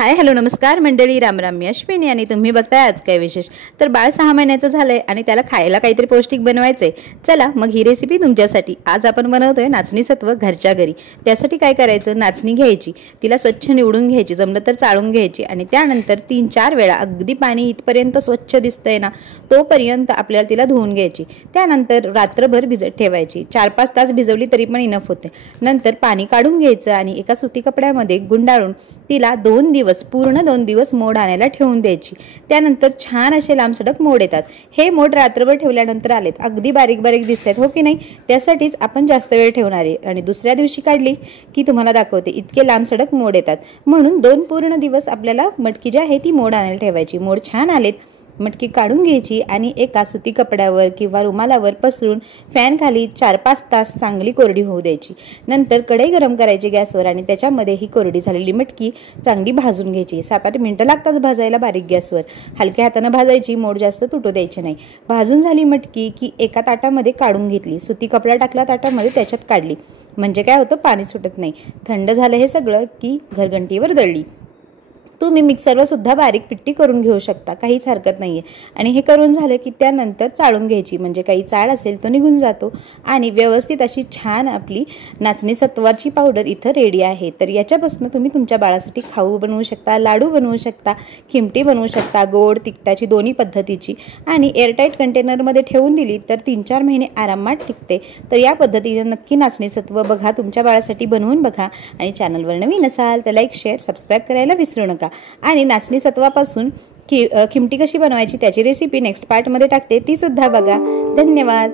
Hi hello नमस्कार मंडळी, राम राम. मी अश्विनी आणि तुम्ही बघताय आज काय विशेष. तर बाळ 6 महिन्याचं झालंय आणि त्याला खायला काहीतरी पौष्टिक बनवायचंय. चला मग ही रेसिपी तुमच्यासाठी. आज आपण बनवतोय नाचणी सत्व घरच्या घरी. त्यासाठी काय करायचं, नाचणी घ्यायची, तिला स्वच्छ निवडून घ्यायची, जमलं तर चाळून घ्यायची आणि त्यानंतर 3-4 वेळा अगदी पाणी इथपर्यंत स्वच्छ दिसतंय ना तोपर्यंत आपल्याला तिला धुवून घ्यायची. त्यानंतर रात्रभर भिजत ठेवायची. 4-5 तास भिजवली तरी पण इनफ होते. नंतर पाणी काढून घ्यायचं आणि एका सुती कपड्यामध्ये गुंडाळून तिला 2 दिवस पूर्ण 2 दिवस मोड आणायला ठेवून द्यायची. त्यानंतर छान असे लांबसडक मोड येतात. हे मोड रात्रभर ठेवल्यानंतर आलेत, अगदी बारीक बारीक दिसतात हो की नाही. त्यासाठीच आपण जास्त वेळ ठेवणार आहे आणि दुसऱ्या दिवशी काढली की तुम्हाला दाखवते इतके लांबसडक मोड येतात. म्हणून 2 पूर्ण दिवस आपल्याला मटकी जी आहे ती मोड आणायला ठेवायची. मोड छान आलेत, मटकी काढून घ्यायची आणि एका सुती कपड्यावर किंवा रुमालावर पसरून फॅन खाली 4-5 तास चांगली कोरडी होऊ द्यायची. नंतर कढई गरम करायची गॅसवर आणि त्याच्यामध्ये ही कोरडी झालेली मटकी चांगली भाजून घ्यायची. 7-8 मिनिटं लागतात भाजायला बारीक गॅसवर. हलक्या हातानं भाजायची, मोड जास्त तुटू द्यायचे नाही. भाजून झाली मटकी की एका ताटामध्ये काढून घेतली. सुती कपडा टाकला ताटामध्ये, त्याच्यात काढली. म्हणजे काय होतं, पाणी सुटत नाही. थंड झालं हे सगळं की घरघंटीवर दळली. तुम्ही मिक्सरवर सुद्धा बारीक पिट्टी करून घेऊ शकता, काहीच हरकत नाही आहे. आणि हे करून झालं की त्यानंतर चाळून घ्यायची, म्हणजे काही चाळ असेल तो निघून जातो आणि व्यवस्थित अशी छान आपली नाचणी सत्वाची पावडर इथं रेडी आहे. तर याच्यापासून तुम्ही तुमच्या बाळासाठी खाऊ बनवू शकता, लाडू बनवू शकता, खिमटी बनवू शकता, गोड तिखटाची दोन्ही पद्धतीची. आणि एअरटाईट कंटेनरमध्ये ठेवून दिली तर 3-4 महिने आरामात टिकते. तर या पद्धतीने नक्की नाचणी सत्व बघा, तुमच्या बाळासाठी बनवून बघा. आणि चॅनलवर नवीन असाल तर लाईक शेअर सबस्क्राईब करायला विसरू नका. आणि नाचणी सत्वापासून खिमटी कशी बनवायची त्याची रेसिपी नेक्स्ट पार्टमध्ये टाकते, ती सुद्धा बघा. धन्यवाद.